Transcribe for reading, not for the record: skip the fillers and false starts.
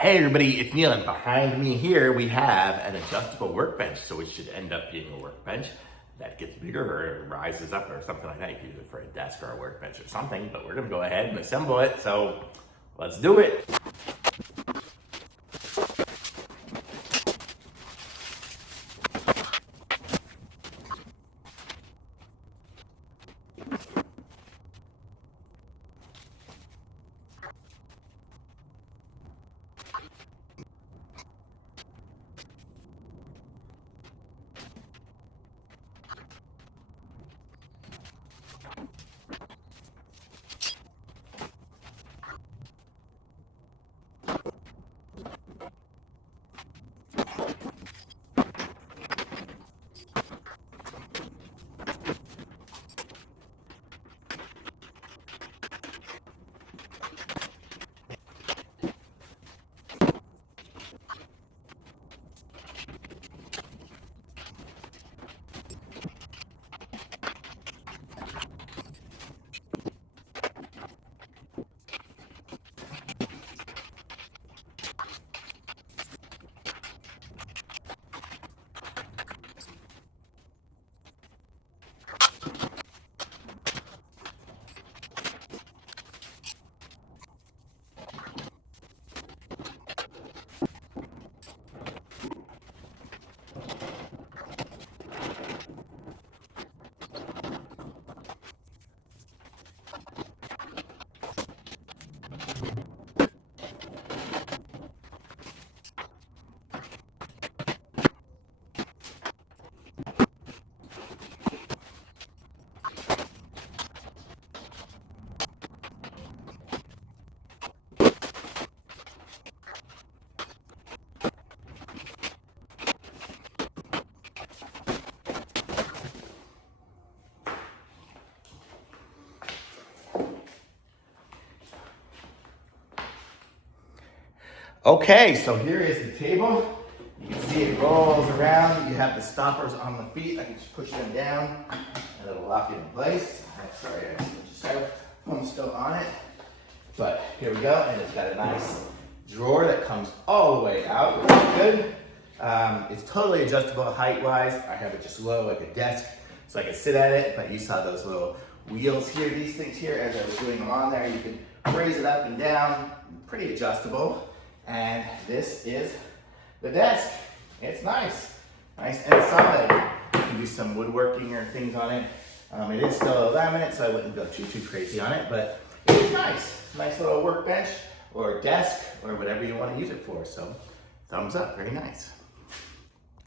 Hey everybody, it's Neil, and behind me here we have an adjustable workbench. So it should end up being a workbench that gets bigger or rises up or something like that. You can use it for a desk or a workbench or something, but we're gonna go ahead and assemble it. So let's do it. Okay, so here is the table. You can see it rolls around. You have the stoppers on the feet. I can just push them down and it'll lock it in place. Sorry, I just have one still on it. But here we go, and it's got a nice drawer that comes all the way out, which is good. It's totally adjustable height-wise. I have it just low like a desk, so I can sit at it, but you saw those little wheels here, these things here, as I was doing them on there. You can raise it up and down, pretty adjustable. And this is the desk. It's nice and solid. You can do some woodworking or things on it. It is still a laminate, so I wouldn't go too crazy on it, but it is nice. Nice little workbench or desk or whatever you want to use it for. So thumbs up, very nice.